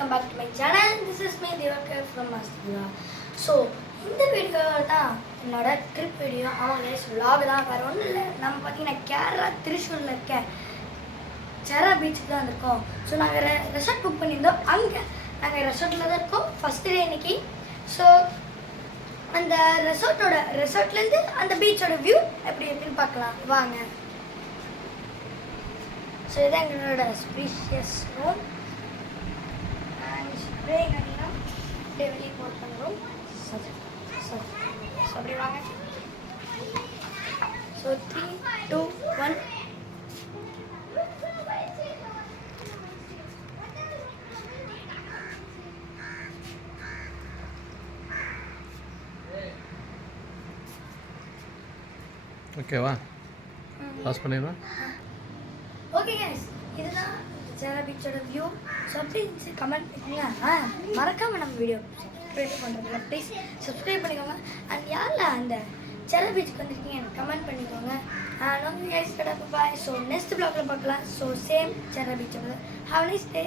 welcome back to my channel. This is me Devakar from Mastila. So, இந்த video தான் என்னோட trip video. Guys vlog தான், வேறு ஒன்றும் இல்லை. நம்ம பார்த்தீங்கன்னா கேரளா திருச்சூரில் இருக்க செரா பீச்சுக்கு தான் இருக்கோம். ஸோ நாங்கள் ரெசார்ட் புக் பண்ணியிருந்தோம். அங்கே நாங்கள் ரெசார்ட்டில் தான் இருக்கோம் ஃபஸ்ட் டே இன்னைக்கு. ஸோ அந்த ரெசார்ட்லேருந்து அந்த பீச்சோட வியூ எப்படி இருக்குன்னு பார்க்கலாம் வாங்க. ஸோ இதான் எங்களோட ஸ்பீஷியஸ் ரூம். ஸ்ப்ரே கட்டினா அப்படியே வெளியே போட் பண்ணுறோம். ஸோ அப்படி வாங்க. ஸோ 3, 2, 1. ஓகேவா? பாஸ் பண்ணிடுவா. ஓகே கைஸ், இதுதான் செரா பீச்சோட வியூ. ஸோ அப்படி கமெண்ட் பண்ணிக்கோங்க. மறக்காமல் நம்ம வீடியோ சப்ஸ்கிரைப் பண்ணுறதுல ப்ளீஸ் சப்ஸ்கிரைப் பண்ணிக்கோங்க. அண்ட் யாரில் அந்த செரா பீச்சுக்கு வந்திருக்கீங்க எனக்கு கமெண்ட் பண்ணிக்கோங்க. ஓகே கைஸ், கடை பாய். ஸோ நெக்ஸ்ட் ப்ளாகில் பார்க்கலாம். ஸோ சேம் செரா பீச்சோட. Have nice day.